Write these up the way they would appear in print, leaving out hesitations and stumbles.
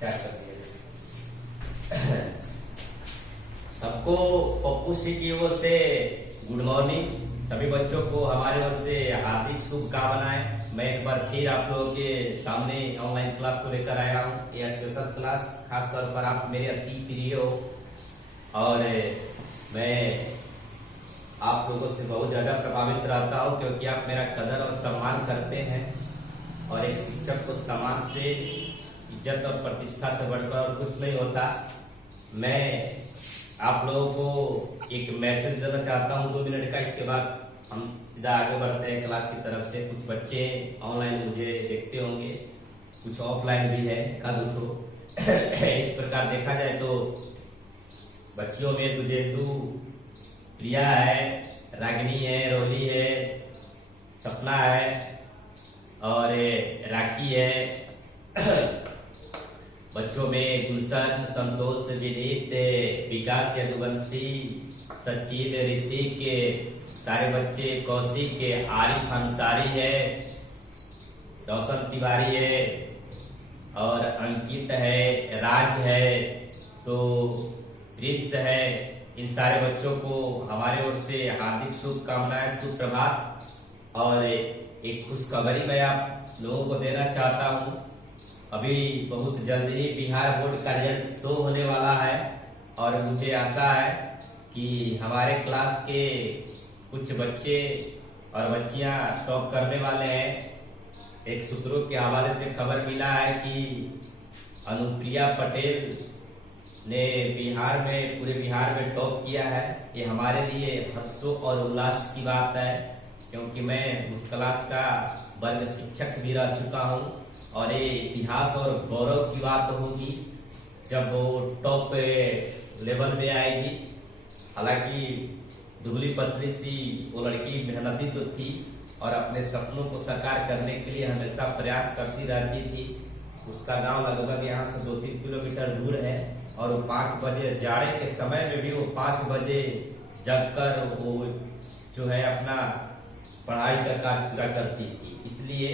क्या कर दिया सबको पप्पू सी की ओर से गुड मॉर्निंग। सभी बच्चों को हमारे ओर से हार्दिक शुभकामनाएं। मैं एक बार फिर आप लोगों के सामने ऑनलाइन क्लास को लेकर आया हूँ। यह स्पेशल क्लास खास तौर पर आप मेरे अति प्रिय हो और मैं आप लोगों से बहुत ज्यादा प्रभावित रहता हूँ क्योंकि आप मेरा कदर और सम्मान करते हैं और एक शिक्षक को सम्मान से, इज्जत और प्रतिष्ठा से बढ़कर और कुछ नहीं होता। मैं आप लोगों को एक मैसेज देना चाहता हूँ 2 मिनट का, इसके बाद हम सीधा आगे बढ़ते हैं क्लास की तरफ से। कुछ बच्चे ऑनलाइन मुझे देखते होंगे, कुछ ऑफलाइन भी है का दूसरो। इस प्रकार देखा जाए तो बच्चियों में तुझे तू प्रिया है, रागिनी है, रोली है, सपना है और राखी है। बच्चों में गुलशन, संतोष, विनीत, विकास, यदुवंशी, सचिन, ऋतिक, सारे बच्चे, कौशिक, आरिफ अंसारी है, रोशन तिवारी है और अंकित है, राज है, तो प्रिंस है। इन सारे बच्चों को हमारे ओर से हार्दिक शुभकामनाएं, सुप्रभात। और एक खुशखबरी मैं आप लोगों को देना चाहता हूँ। अभी बहुत जल्द ही बिहार बोर्ड का रिजल्ट शो होने वाला है और मुझे आशा है कि हमारे क्लास के कुछ बच्चे और बच्चियां टॉप करने वाले हैं। एक सूत्रों के हवाले से खबर मिला है कि अनुप्रिया पटेल ने पूरे बिहार में टॉप किया है। ये हमारे लिए हर्षों और उल्लास की बात है क्योंकि मैं उस क्लास का वर्ग शिक्षक भी रह चुका हूँ और ये इतिहास और गौरव की बात होगी जब वो टॉप लेवल में आएगी। हालांकि दुबली पतली सी वो लड़की मेहनती तो थी और अपने सपनों को साकार करने के लिए हमेशा प्रयास करती रहती थी। उसका गांव लगभग यहाँ से 2-3 किलोमीटर दूर है और वो 5 बजे जाड़े के समय में भी वो 5 बजे जगकर वो जो है अपना पढ़ाई का कार्य पूरा करती थी। इसलिए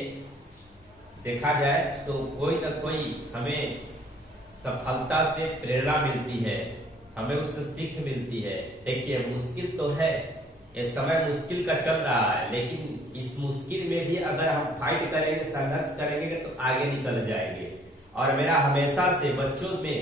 देखा जाए तो कोई न कोई हमें सफलता से प्रेरणा मिलती है, हमें उससे सीख मिलती है। देखिए मुश्किल तो है, ये समय मुश्किल का चल रहा है, लेकिन इस मुश्किल में भी अगर हम फाइट करेंगे, संघर्ष करेंगे तो आगे निकल जाएंगे। और मेरा हमेशा से बच्चों में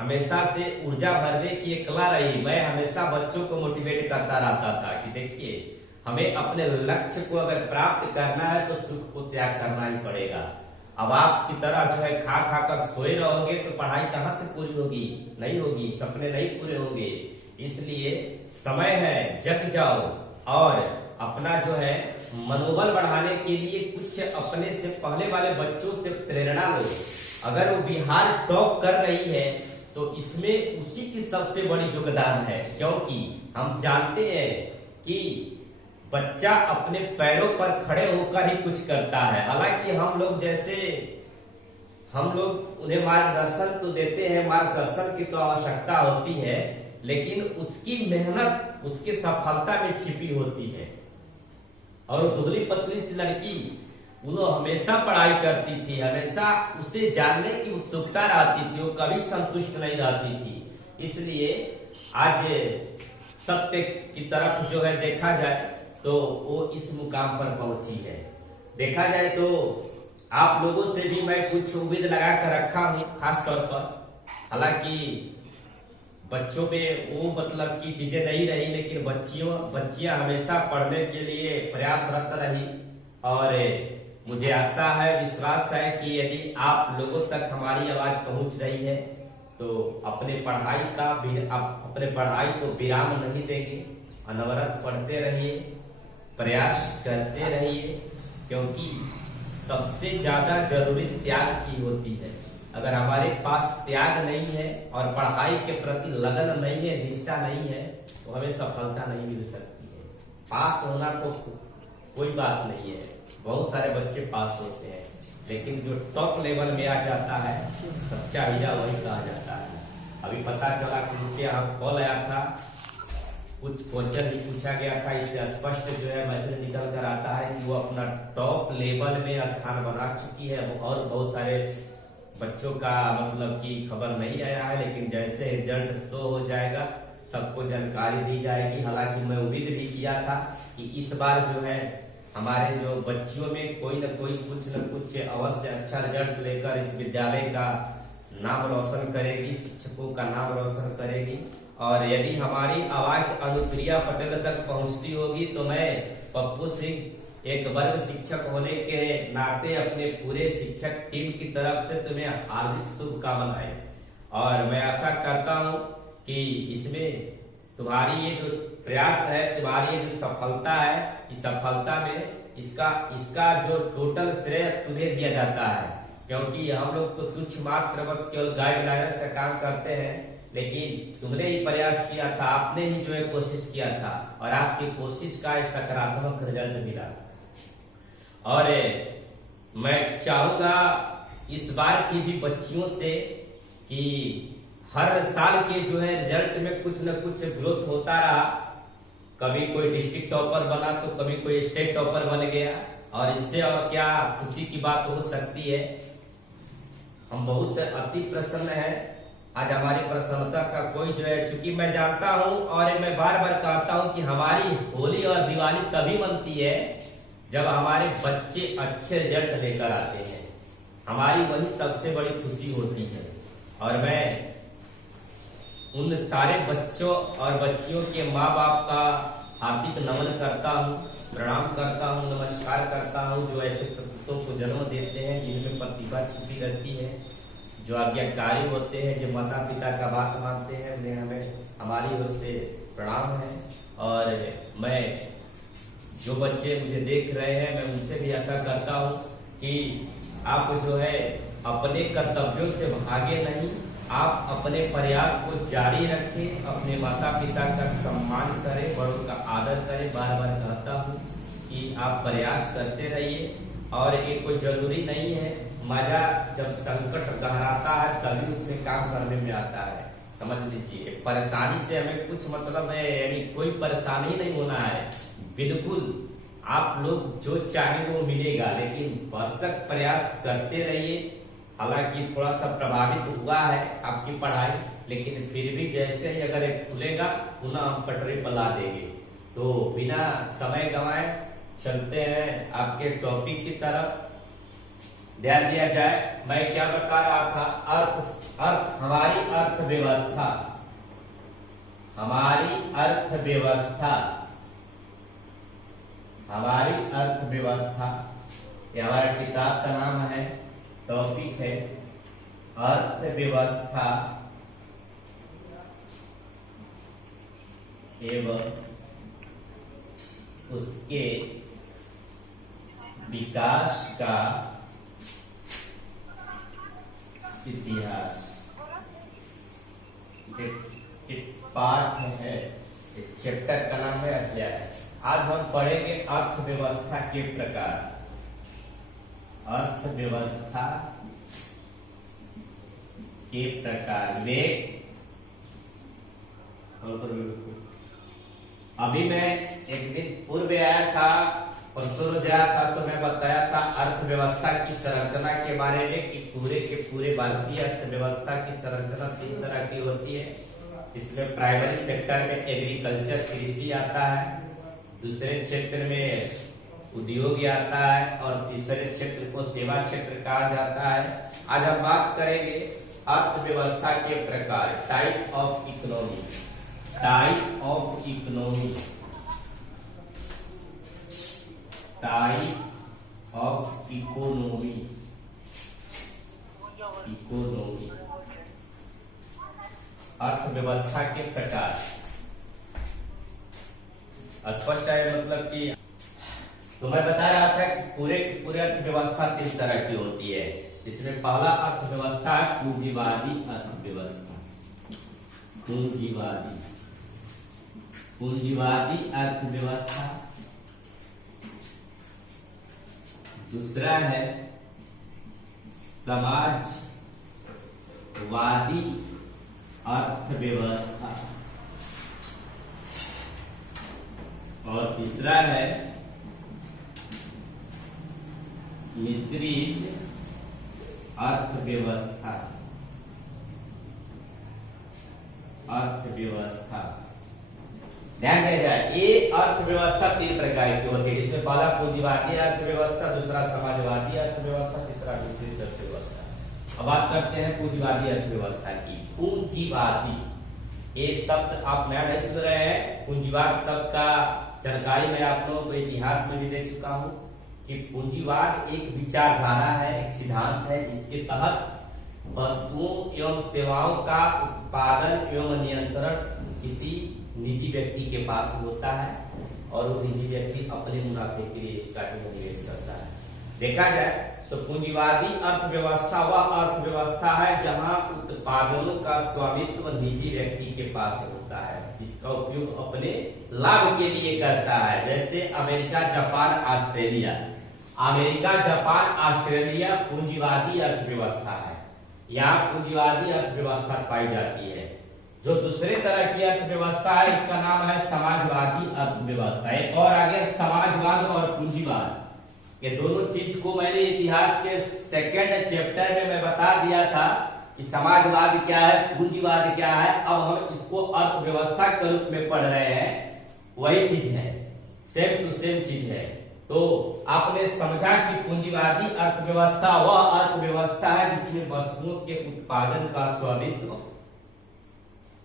हमेशा से ऊर्जा भरने की एक कला रही। मैं हमेशा बच्चों को मोटिवेट करता रहता था कि देखिए हमें अपने लक्ष्य को अगर प्राप्त करना है तो सुख को त्याग करना ही पड़ेगा। अब आपकी तरह जो है खा खा कर सोए रहोगे तो पढ़ाई कहाँ से पूरी होगी? नहीं होगी, सपने नहीं पूरे होंगे। इसलिए समय है, जग जाओ और अपना जो है मनोबल बढ़ाने के लिए कुछ अपने से पहले वाले बच्चों से प्रेरणा लो। अगर वो बिहार टॉप कर रही है तो इसमें उसी की सबसे बड़ी योगदान है, क्योंकि हम जानते हैं कि बच्चा अपने पैरों पर खड़े होकर ही कुछ करता है। हालांकि हम लोग उन्हें मार्गदर्शन तो देते हैं, मार्गदर्शन की तो आवश्यकता होती है, लेकिन उसकी मेहनत उसके सफलता में छिपी होती है। और दुबली पतली सी लड़की वो हमेशा पढ़ाई करती थी, हमेशा उसे जानने की उत्सुकता रहती थी, वो कभी संतुष्ट नहीं रहती थी। इसलिए आज सत्य की तरफ जो है देखा जाए तो वो इस मुकाम पर पहुंची है। देखा जाए तो आप लोगों से भी मैं कुछ उम्मीद लगा कर रखा हूं खास तौर पर। हालांकि बच्चों में वो मतलब की चीजें नहीं रही, लेकिन बच्चियां हमेशा पढ़ने के लिए प्रयासरत रही और मुझे आशा है, विश्वास है कि यदि आप लोगों तक हमारी आवाज पहुंच रही है तो अपने पढ़ाई को विराम नहीं देंगे, अनवरत पढ़ते रहिए, प्रयास करते रहिए, क्योंकि सबसे ज्यादा जरूरी त्याग की होती है। अगर हमारे पास त्याग नहीं है और पढ़ाई के प्रति लगन नहीं है, निष्ठा नहीं है, तो हमें सफलता नहीं मिल सकती है। पास होना तो कोई बात नहीं है, बहुत सारे बच्चे पास होते हैं, लेकिन जो टॉप लेवल में आ जाता है सच्चा हीरा वही कहा जाता है। अभी पता चला कि उसके यहाँ कॉल आया था, कुछ क्वेश्चन भी पूछा गया था, इससे स्पष्ट जो है मैसेज निकल कर आता है कि वो अपना टॉप लेवल में स्थान बना चुकी है और बहुत सारे बच्चों का मतलब कि खबर नहीं आया है, लेकिन जैसे रिजल्ट शो हो जाएगा सबको जानकारी दी जाएगी। हालांकि मैं उम्मीद भी किया था कि इस बार जो है हमारे जो बच्चियों में कोई न कोई कुछ न कुछ अवश्य अच्छा रिजल्ट लेकर इस विद्यालय का नाम रोशन करेगी, शिक्षकों का नाम रोशन करेगी। और यदि हमारी आवाज अनुप्रिया पटेल तक पहुंचती होगी तो मैं पप्पू सिंह एक वर्ग शिक्षक होने के नाते अपने पूरे शिक्षक टीम की तरफ से तुम्हें हार्दिक शुभकामनाएं, और मैं आशा करता हूं कि इसमें तुम्हारी ये जो प्रयास है, तुम्हारी ये जो सफलता है, इस सफलता में इसका जो टोटल श्रेय तुम्हें दिया जाता है, क्योंकि हम लोग तो तुच्छ मात्र बस केवल गाइडलाइंस का काम करते हैं, लेकिन तुमने ही प्रयास किया था, आपने ही जो है कोशिश किया था, और आपकी कोशिश का एक सकारात्मक रिजल्ट मिला। और मैं चाहूंगा इस बार की भी बच्चियों से कि हर साल के जो है रिजल्ट में कुछ न कुछ ग्रोथ होता रहा। कभी कोई डिस्ट्रिक्ट टॉपर बना तो कभी कोई स्टेट टॉपर बन गया, और इससे और क्या खुशी की बात हो सकती है। हम बहुत अति प्रसन्न हैं। आज हमारी प्रसन्नता का कोई जो है, चूंकि मैं जानता हूं और मैं बार बार कहता हूं कि हमारी होली और दिवाली तभी मनती है जब हमारे बच्चे अच्छे रिजल्ट लेकर आते हैं। हमारी वही सबसे बड़ी खुशी होती है। और मैं उन सारे बच्चों और बच्चियों के माँ बाप का हार्दिक नमन करता हूँ, प्रणाम करता हूँ, नमस्कार करता हूँ, जो ऐसे सपूतों को जन्म देते हैं जिनमें प्रतिभा छिपी रहती है, जो आज्ञाकारी होते हैं, जो माता पिता का बात मानते हैं, उन्हें हमें हमारी ओर से प्रणाम है। और मैं जो बच्चे मुझे देख रहे हैं, मैं उनसे भी आशा करता हूँ कि आप जो है अपने कर्तव्यों से भागे नहीं, आप अपने प्रयास को जारी रखें, अपने माता पिता का सम्मान करें, बड़ों का आदर करें। बार बार कहता हूँ कि आप प्रयास करते रहिए, और ये कोई जरूरी नहीं है, मजा जब संकट गहराता है तभी उसमें काम करने में आता है। समझ लीजिए, परेशानी से हमें कुछ मतलब है, यानी कोई परेशानी नहीं होना है। बिल्कुल आप लोग जो चाहेंगे वो मिलेगा, लेकिन भरसक प्रयास करते रहिए। हालांकि थोड़ा सा प्रभावित हुआ है आपकी पढ़ाई, लेकिन फिर भी जैसे ही अगर एक खुलेगा पुनः हम पटरी पर ला देंगे। तो बिना समय गंवाए चलते हैं आपके टॉपिक की तरफ। ध्यान दिया जाए, मैं क्या बता रहा था, अर्थ हमारी अर्थव्यवस्था, हमारी अर्थव्यवस्था, हमारी अर्थव्यवस्था, ये हमारे किताब का नाम है, टॉपिक है अर्थव्यवस्था एवं उसके विकास का इतिहास। एक पाठ है, एक चैप्टर का नाम है अध्याय। आज हम पढ़ेंगे अर्थव्यवस्था के प्रकार। अर्थव्यवस्था के प्रकार वे, अभी मैं एक दिन पूर्व आया था, परसों रोज आया था, तो मैं बताया था अर्थव्यवस्था की संरचना के बारे में कि पूरे के पूरे भारतीय अर्थव्यवस्था की संरचना 3 तरह की होती है। इसमें प्राइमरी सेक्टर में एग्रीकल्चर, कृषि आता है, दूसरे क्षेत्र में उद्योग आता है, और तीसरे क्षेत्र को सेवा क्षेत्र कहा जाता है। आज हम बात करेंगे अर्थव्यवस्था के प्रकार, type of economy, type of economy, type of economy, economy, अर्थव्यवस्था के प्रकार। स्पष्ट है, मतलब कि तो मैं बता रहा था कि पूरे अर्थव्यवस्था 3 तरह की होती है। इसमें पहला अर्थव्यवस्था है पूंजीवादी अर्थव्यवस्था, पूंजीवादी, पूंजीवादी अर्थव्यवस्था। दूसरा है समाजवादी अर्थव्यवस्था, और तीसरा है मिश्रित अर्थव्यवस्था, अर्थव्यवस्था। ध्यान दिया जाए, ये अर्थव्यवस्था 3 प्रकार की होती है, जिसमें पहला पूंजीवादी अर्थव्यवस्था, दूसरा समाजवादी अर्थव्यवस्था, तीसरा मिश्रित अर्थव्यवस्था। अब बात करते हैं पूंजीवादी अर्थव्यवस्था की। पूंजीवादी ये शब्द आप नया नहीं सुन रहे हैं। पूंजीवाद शब्द का जानकारी मैं आप लोगों को इतिहास में भी दे चुका हूं कि पूंजीवाद एक विचारधारा है, एक सिद्धांत है, जिसके तहत वस्तुओं एवं सेवाओं का उत्पादन एवं नियंत्रण किसी निजी व्यक्ति के पास होता है और वो निजी व्यक्ति अपने मुनाफे के लिए इसका निवेश करता है। देखा जाए तो पूंजीवादी अर्थव्यवस्था वह अर्थव्यवस्था है जहां उत्पादनों का स्वामित्व निजी व्यक्ति के पास होता है, जिसका उपयोग अपने लाभ के लिए करता है। जैसे America, Japan, Australia. America, Japan, Australia पूंजीवादी अर्थव्यवस्था है। यहाँ पूंजीवादी अर्थव्यवस्था पाई जाती है। जो दूसरे तरह की अर्थव्यवस्था है इसका नाम है समाजवादी अर्थव्यवस्था। एक और आगे समाजवाद और पूंजीवाद, ये दोनों चीज को मैंने इतिहास के 2nd चैप्टर में मैं बता दिया था कि समाजवाद क्या है, पूंजीवाद क्या है। अब हम इसको अर्थव्यवस्था के रूप में पढ़ रहे हैं, वही चीज है, सेम टू सेम चीज है। तो आपने समझा कि पूंजीवादी अर्थव्यवस्था वह अर्थव्यवस्था है जिसमें वस्तुओं के उत्पादन का स्वामित्व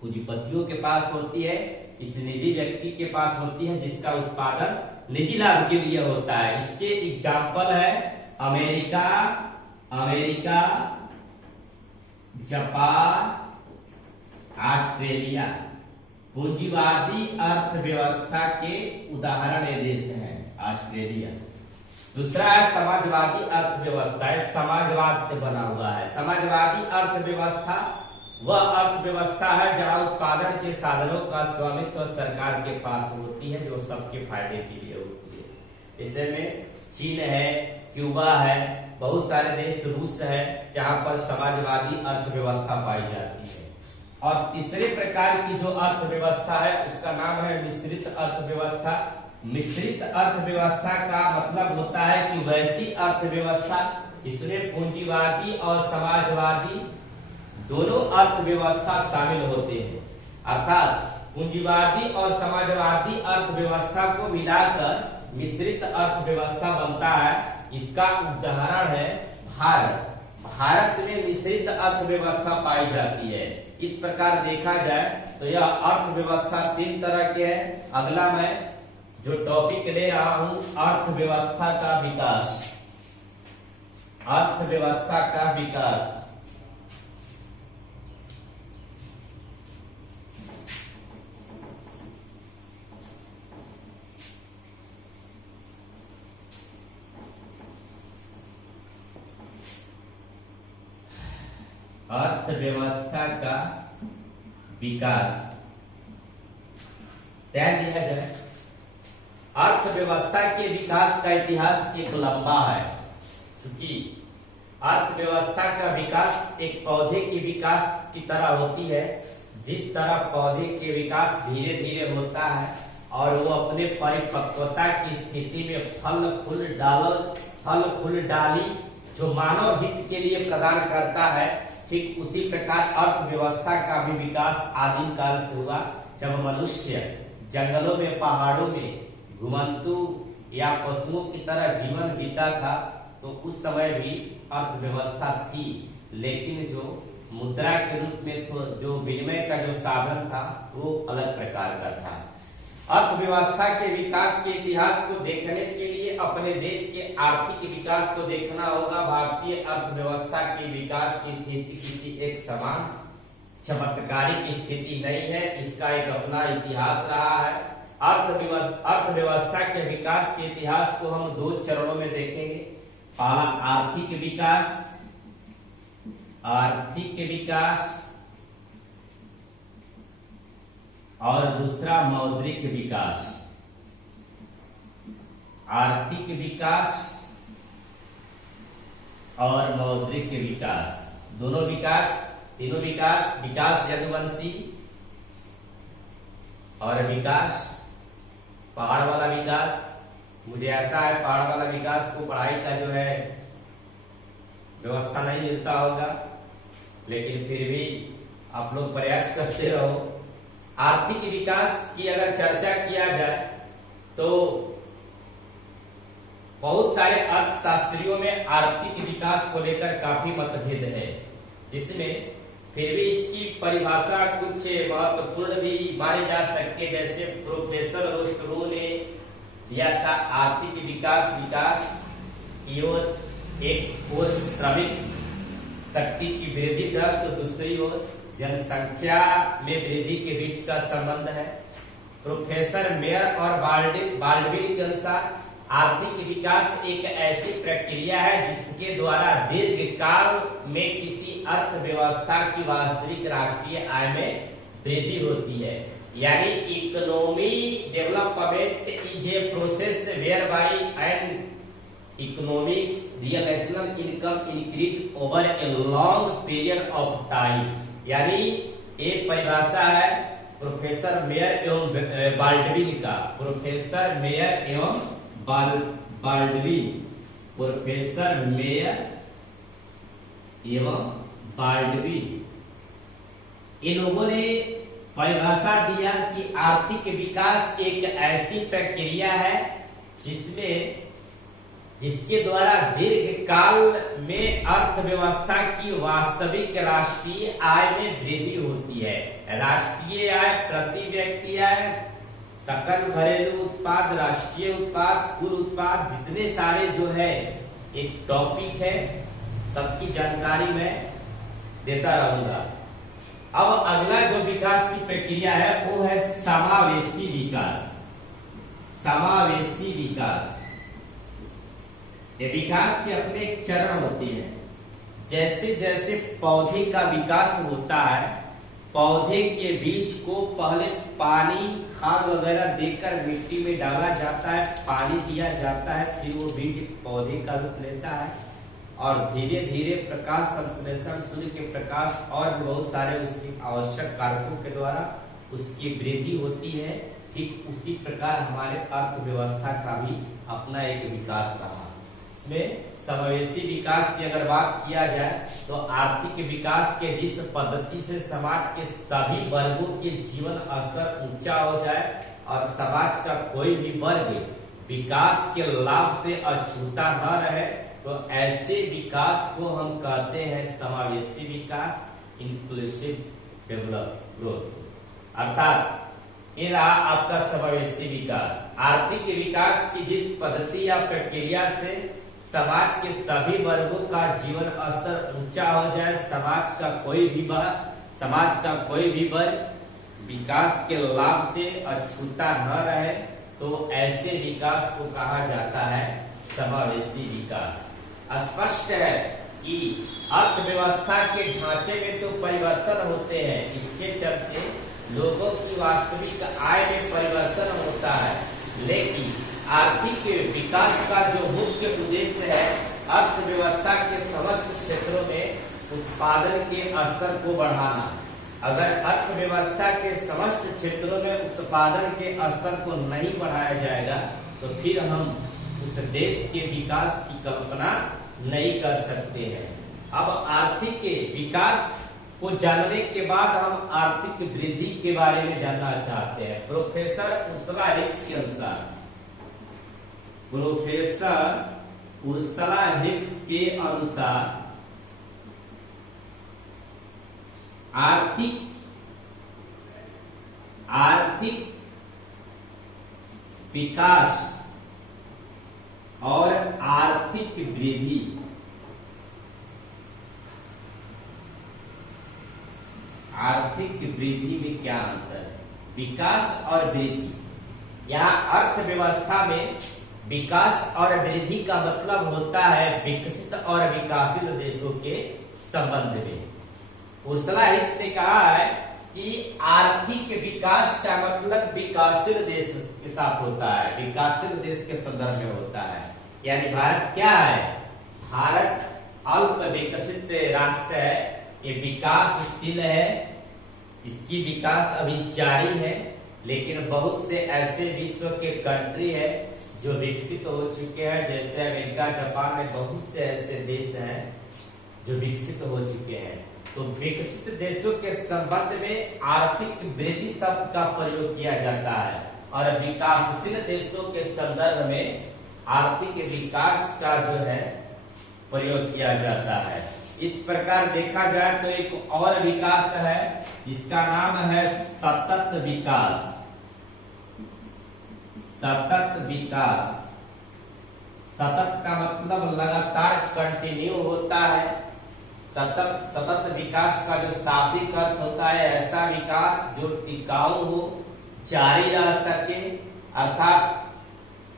पूंजीपतियों के पास होती है, इस निजी व्यक्ति के पास होती है, जिसका उत्पादन निजी लाभ के लिए होता है। इसके एग्जाम्पल है अमेरिका, जापान, ऑस्ट्रेलिया। पूंजीवादी अर्थव्यवस्था के उदाहरण ये देश हैं। ऑस्ट्रेलिया। दूसरा है समाजवादी अर्थव्यवस्था, है समाजवाद से बना हुआ है। समाजवादी अर्थव्यवस्था वह अर्थव्यवस्था है जहां उत्पादन के साधनों का स्वामित्व सरकार के पास होती है, जो सबके फायदे के लिए होती है। इसे में चीन है, क्यूबा है, बहुत सारे देश, रूस है, जहां पर समाजवादी अर्थव्यवस्था पाई जाती है। और तीसरे प्रकार की जो अर्थव्यवस्था है उसका नाम है मिश्रित अर्थव्यवस्था। मिश्रित अर्थव्यवस्था का मतलब होता है कि वैसी अर्थव्यवस्था जिसमें पूंजीवादी और समाजवादी दोनों अर्थव्यवस्था शामिल होते हैं। अर्थात पूंजीवादी और समाजवादी अर्थव्यवस्था को मिलाकर मिश्रित अर्थव्यवस्था बनता है। इसका उदाहरण है भारत। भारत में मिश्रित अर्थव्यवस्था पाई जाती है। इस प्रकार देखा जाए तो यह अर्थव्यवस्था 3 तरह के है। अगला मैं जो टॉपिक ले रहा हूं, अर्थव्यवस्था का विकास। अर्थव्यवस्था का विकास। अर्थव्यवस्था का विकास। ध्यान दिया जाए, अर्थव्यवस्था के विकास का इतिहास एक लंबा है। क्योंकि अर्थव्यवस्था का विकास एक पौधे के विकास की तरह होती है। जिस तरह पौधे के विकास धीरे धीरे होता है और वो अपने परिपक्वता की स्थिति में फल फूल डाली जो मानव हित के लिए प्रदान करता है, ठीक उसी प्रकार अर्थव्यवस्था का भी विकास आदिम काल से हुआ, जब मनुष्य जंगलों में, पहाड़ों में घुमंतु या पशुओं की तरह जीवन जीता था। तो उस समय भी अर्थव्यवस्था थी, लेकिन जो मुद्रा के रूप में तो जो विनिमय का जो साधन था वो अलग प्रकार का था। अर्थव्यवस्था के विकास के इतिहास को देखने के लिए अपने देश के आर्थिक विकास को देखना होगा। भारतीय अर्थव्यवस्था के विकास की स्थिति किसी एक समान चमत्कारिक स्थिति नहीं है, इसका एक अपना इतिहास रहा है। अर्थव्यवस्था के विकास के इतिहास को हम 2 चरणों में देखेंगे। पहला आर्थिक विकास, और दूसरा मौद्रिक विकास। आर्थिक विकास और मौद्रिक विकास, दोनों विकास, तीनों विकास, विकास यदुवंशी और विकास पहाड़ वाला विकास। मुझे ऐसा है, पहाड़ वाला विकास को पढ़ाई का जो है व्यवस्था नहीं मिलता होगा, लेकिन फिर भी आप लोग प्रयास करते रहो। आर्थिक विकास की अगर चर्चा किया जाए तो बहुत सारे अर्थशास्त्रियों में आर्थिक विकास को लेकर काफी मतभेद है, जिसमें फिर भी इसकी परिभाषा कुछ महत्वपूर्ण भी मानी जा सकती है। जैसे प्रोफेसर रोस्ट्रो ने दिया था, आर्थिक विकास की ओर एक ओर श्रमिक शक्ति की वृद्धि दर तो दूसरी ओर जनसंख्या में वृद्धि के बीच का संबंध है। प्रोफेसर मेयर और बाल्डविल के अनुसार आर्थिक विकास एक ऐसी प्रक्रिया है जिसके द्वारा दीर्घकाल में किसी अर्थव्यवस्था की वास्तविक राष्ट्रीय आय में वृद्धि होती है। यानी economy development is a process whereby an economics real national income increase over a long period of time. यानी एक परिभाषा है प्रोफेसर मेयर एवं बाल्डविन का। प्रोफेसर मेयर एवं बाल्डविन, प्रोफेसर मेयर एवं बाल्डविन, इन लोगों ने परिभाषा दिया कि आर्थिक विकास एक ऐसी प्रक्रिया है जिसके द्वारा दीर्घकाल में अर्थव्यवस्था की वास्तविक राष्ट्रीय आय में वृद्धि होती है। राष्ट्रीय आय, प्रति व्यक्ति आय, सकल घरेलू उत्पाद, राष्ट्रीय उत्पाद, कुल उत्पाद, जितने सारे जो है एक टॉपिक है, सबकी जानकारी मैं देता रहूंगा। अब अगला जो विकास की प्रक्रिया है वो है समावेशी विकास। समावेशी विकास, ये विकास के अपने एक चरण होते हैं। जैसे जैसे पौधे का विकास होता है, पौधे के बीज को पहले पानी, खाद वगैरह देकर मिट्टी में डाला जाता है, पानी दिया जाता है, फिर वो बीज पौधे का रूप लेता है और धीरे धीरे प्रकाश संश्लेषण, सूर्य के प्रकाश और भी बहुत सारे उसके आवश्यक कारकों के द्वारा उसकी वृद्धि होती है। ठीक उसी प्रकार हमारे अर्थव्यवस्था का भी अपना एक विकास रहा। इसमें समावेशी विकास की अगर बात किया जाए तो आर्थिक विकास के जिस पद्धति से समाज के सभी वर्गों के जीवन स्तर ऊंचा हो जाए और समाज का कोई भी वर्ग विकास के लाभ से अछूता न रहे, तो ऐसे विकास को हम कहते हैं समावेशी विकास, इंक्लूसिव ग्रोथ। अर्थात ये रहा आपका समावेशी विकास। आर्थिक विकास की जिस पद्धति या प्रक्रिया से समाज के सभी वर्गों का जीवन स्तर ऊंचा हो जाए, समाज का कोई भी वर्ग विकास के लाभ से अछूता न रहे, तो ऐसे विकास को कहा जाता है समावेशी विकास। स्पष्ट है कि अर्थव्यवस्था के ढांचे में तो परिवर्तन होते हैं, इसके चलते लोगों की वास्तविक आय में परिवर्तन होता है, लेकिन आर्थिक विकास का जो मुख्य उद्देश्य है अर्थव्यवस्था के समस्त क्षेत्रों में उत्पादन के स्तर को बढ़ाना। अगर अर्थव्यवस्था के समस्त क्षेत्रों में उत्पादन के स्तर को नहीं बढ़ाया जाएगा तो फिर हम उस देश के विकास की कल्पना नहीं कर सकते हैं। अब आर्थिक विकास को जानने के बाद हम आर्थिक वृद्धि के बारे में जानना चाहते हैं। प्रोफेसर उर्सुला हिक्स के अनुसार, प्रोफेसर उर्सुला हिक्स के अनुसार आर्थिक विकास और आर्थिक वृद्धि में क्या अंतर है? विकास और वृद्धि, यहाँ अर्थव्यवस्था में विकास और वृद्धि का मतलब होता है विकसित और विकासशील देशों के संबंध में। उर्सुला हिक्स ने कहा है कि आर्थिक विकास का मतलब विकासशील देश के साथ होता है, विकासशील देश के संदर्भ में होता है। यानी भारत क्या है? भारत अल्प विकसित राष्ट्र है, ये विकासशील है, इसकी विकास अभी जारी है, लेकिन बहुत से ऐसे विश्व के कंट्री है जो विकसित हो चुके हैं, जैसे अमेरिका, जापान में बहुत से ऐसे देश हैं जो विकसित हो चुके हैं। तो विकसित देशों के संबंध में आर्थिक वृद्धि शब्द का प्रयोग किया जाता है और विकासशील देशों के संदर्भ में आर्थिक विकास का जो है प्रयोग किया जाता है। इस प्रकार देखा जाए तो एक और विकास है जिसका नाम है सतत विकास। सतत विकास, सतत का मतलब लगातार, कंटिन्यू होता है। सतत विकास का जो शाब्दिक अर्थ होता है ऐसा विकास जो टिकाऊ हो, जारी रह सके। अर्थात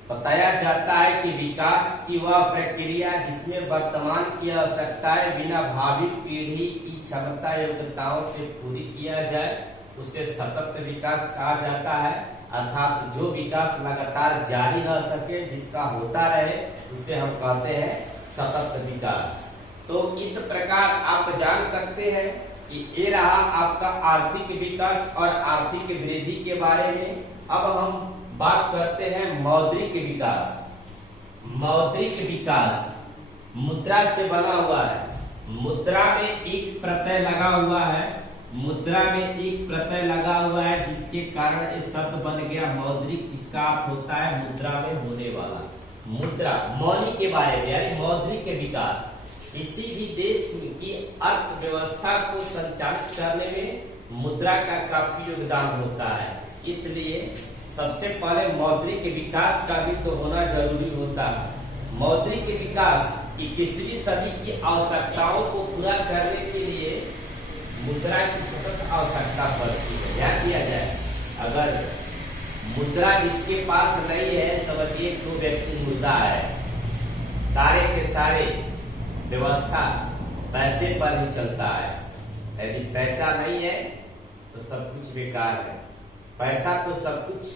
बताया जाता है कि विकास की वह प्रक्रिया जिसमें वर्तमान की आवश्यकताएं बिना भावी पीढ़ी की क्षमता योग्यताओं से पूरी किया जाए, उसे सतत विकास कहा जाता है। अर्थात जो विकास लगातार जारी रह सके, जिसका होता रहे, उसे हम कहते हैं सतत विकास। तो इस प्रकार आप जान सकते हैं कि ये रहा आपका आर्थिक विकास और आर्थिक वृद्धि के बारे में। अब हम बात करते हैं मौद्रिक विकास। मौद्रिक विकास मुद्रा से बना हुआ है। मुद्रा में एक प्रत्यय लगा हुआ है, मुद्रा में एक प्रत्यय लगा हुआ है जिसके कारण ये शब्द बन गया मौद्रिक। इसका अर्थ होता है मुद्रा में होने वाला। मुद्रा मौनी के बारे में यानी मौद्रिक विकास किसी भी देश की अर्थव्यवस्था को संचालित करने में मुद्रा का काफी योगदान होता है। इसलिए सबसे पहले मौद्रिक विकास का भी तो होना जरूरी होता है। मौद्रिक विकास की पिछली सदी की आवश्यकताओं को पूरा करने के लिए मुद्रा की सतत आवश्यकता पड़ती है। क्या किया जाए, अगर मुद्रा जिसके पास नहीं है, समझिए तो व्यक्ति मुर्दा है। सारे के सारे व्यवस्था पैसे पर ही चलता है। यदि पैसा नहीं है तो सब कुछ बेकार है। पैसा तो सब कुछ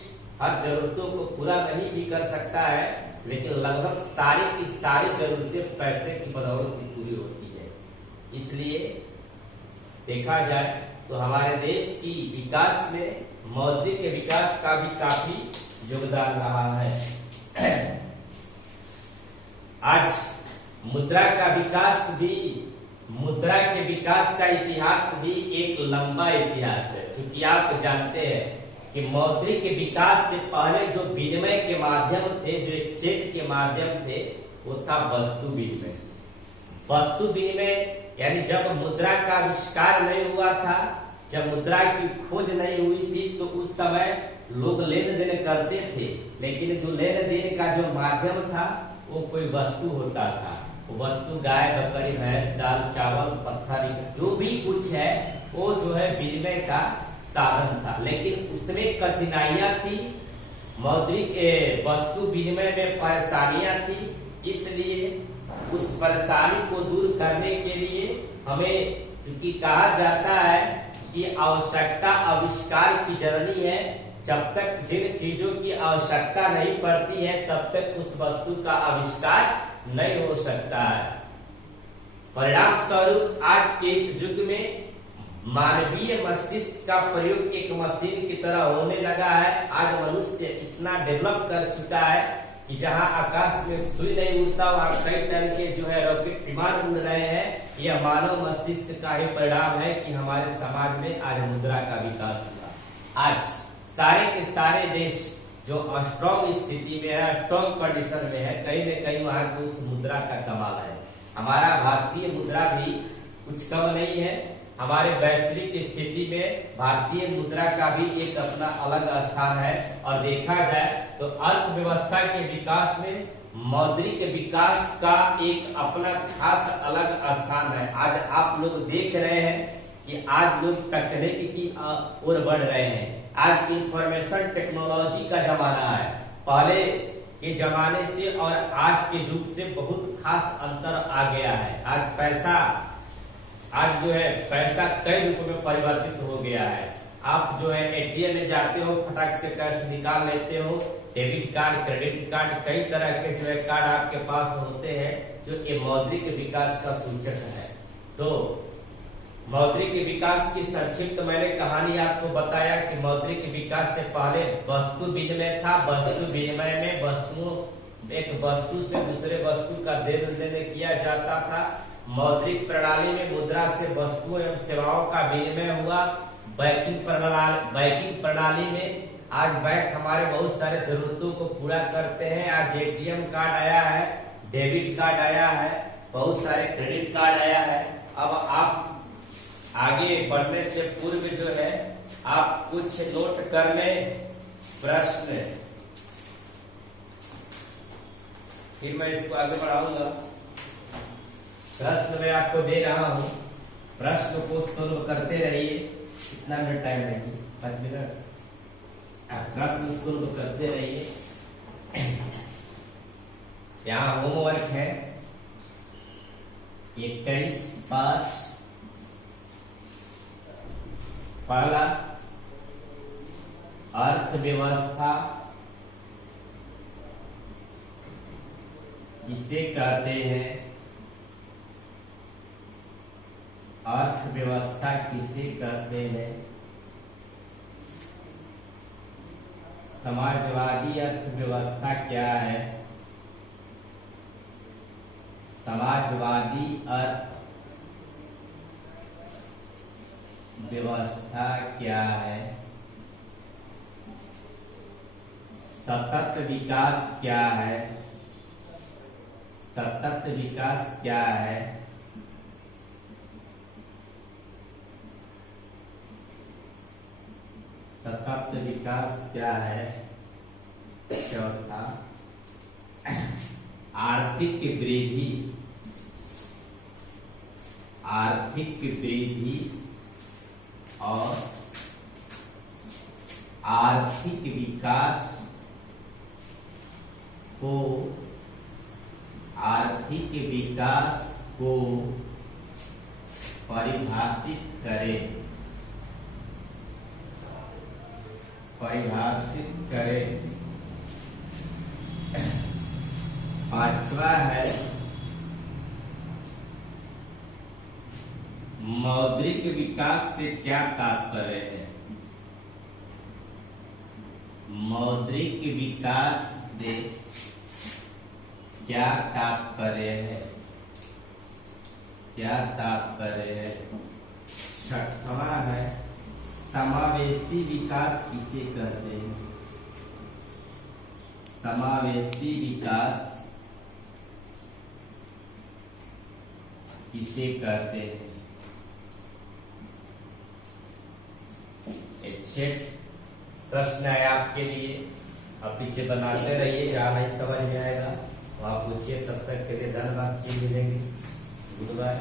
हर जरूरतों को पूरा नहीं भी कर सकता है, लेकिन लगभग सारी की सारी जरूरतें पैसे की बदौलत ही पूरी होती है। इसलिए देखा जाए तो हमारे देश की विकास में मौद्रिक विकास का भी काफी योगदान रहा है। आज मुद्रा का विकास भी, मुद्रा के विकास का इतिहास भी एक लंबा इतिहास है। क्योंकि आप जानते हैं कि मौद्रिक के विकास से पहले जो विनिमय के माध्यम थे, जो एक्सचेंज के माध्यम थे, वो था वस्तु विनिमय। वस्तु विनिमय यानी जब मुद्रा का आविष्कार नहीं हुआ था, जब मुद्रा की खोज नहीं हुई थी, तो उस समय लोग लेन देन करते थे, लेकिन जो लेन देन का जो माध्यम था वो कोई वस्तु होता था। वो वस्तु गाय, बकरी, भैंस, दाल, चावल, पत्थर, जो भी कुछ है वो जो है विनिमय का साधन था। लेकिन उसमें कठिनाइयां थी, मौद्रिक वस्तु विनिमय में परेशानियां थी। इसलिए उस परेशानी को दूर करने के लिए हमें, क्योंकि कहा जाता है कि आवश्यकता आविष्कार की जननी है, जब तक जिन चीजों की आवश्यकता नहीं पड़ती है तब तक उस वस्तु का आविष्कार नहीं हो सकता है। परिणाम स्वरूप आज के इस युग में मानवीय मस्तिष्क का प्रयोग एक मशीन की तरह होने लगा है। आज मनुष्य इतना डेवलप कर चुका है कि जहां आकाश में सुई नहीं उड़ता, वहां कई तरह के जो है रॉकेट विमान उड़ रहे हैं। यह मानव मस्तिष्क का ही परिणाम है कि हमारे समाज में आज मुद्रा का विकास हुआ। आज सारे के सारे देश जो स्ट्रॉन्ग स्थिति में है, स्ट्रॉन्ग कंडीशन में है, कहीं न कहीं वहां की उस मुद्रा का कमाल है। हमारा भारतीय मुद्रा भी कुछ कम नहीं है। हमारे वैश्विक स्थिति में भारतीय मुद्रा का भी एक अपना अलग स्थान है। और देखा जाए तो अर्थव्यवस्था के विकास में मौद्रिक विकास का एक अपना खास अलग स्थान है। आज आप लोग देख रहे हैं कि आज लोग तकनीक की ओर बढ़ रहे हैं। आज इंफॉर्मेशन टेक्नोलॉजी का जमाना है। पहले के जमाने से और आज के युग से बहुत खास अंतर आ गया है। आज जो है पैसा कई रूपों में परिवर्तित हो गया है। आप जो है एटीएम में जाते हो, फटाक से कैश निकाल लेते हो। डेबिट कार्ड, क्रेडिट कार्ड, कई तरह के जो है कार्ड आपके पास होते हैं, जो ये मौद्रिक विकास का सूचक है। तो मौद्रिक विकास की संक्षिप्त मैंने कहानी आपको बताया कि मौद्रिक विकास से पहले वस्तु विनिमय था। वस्तु विनिमय में एक वस्तु से दूसरे वस्तु का देन लेन किया जाता था। मौद्रिक प्रणाली में मुद्रा से वस्तुओं एवं सेवाओं का विनिमय हुआ। बैंकिंग प्रणाली में आज बैंक हमारे बहुत सारे जरूरतों को पूरा करते हैं। आज एटीएम कार्ड आया है, डेबिट कार्ड आया है, बहुत सारे क्रेडिट कार्ड आया है। अब आप आगे बढ़ने से पूर्व जो है आप कुछ नोट कर लें प्रश्न, फिर मैं इसको आगे बढ़ाऊंगा। प्रश्न मैं आपको दे रहा हूं, प्रश्न को सोल्व करते रहिए। कितना मिनट टाइम है? 5 मिनट। प्रश्न सोल्व करते रहिए। यहाँ होमवर्क है 21/5। पहला, अर्थव्यवस्था किसे कहते हैं? अर्थव्यवस्था किसे कहते हैं? समाजवादी अर्थव्यवस्था क्या है? समाजवादी अर्थव्यवस्था क्या है? सतत विकास क्या है? सतत विकास क्या है? सतत विकास क्या है? चौथा, आर्थिक वृद्धि, आर्थिक वृद्धि और आर्थिक विकास को, आर्थिक विकास को परिभाषित करें, परिभाषित करें। पांचवा है मौद्रिक विकास से क्या तात्पर्य है? मौद्रिक विकास से क्या तात्पर्य है? क्या तात्पर्य है? छठवां है समावेशी विकास किसे कहते हैं? समावेशी विकास किसे कहते हैं? एक प्रश्न है आपके लिए, आप इसे बनाते रहिए। जहाँ नहीं समझ में आएगा वहाँ पूछिए। तब तक के लिए धन्यवाद। मिलेंगे। Good bye.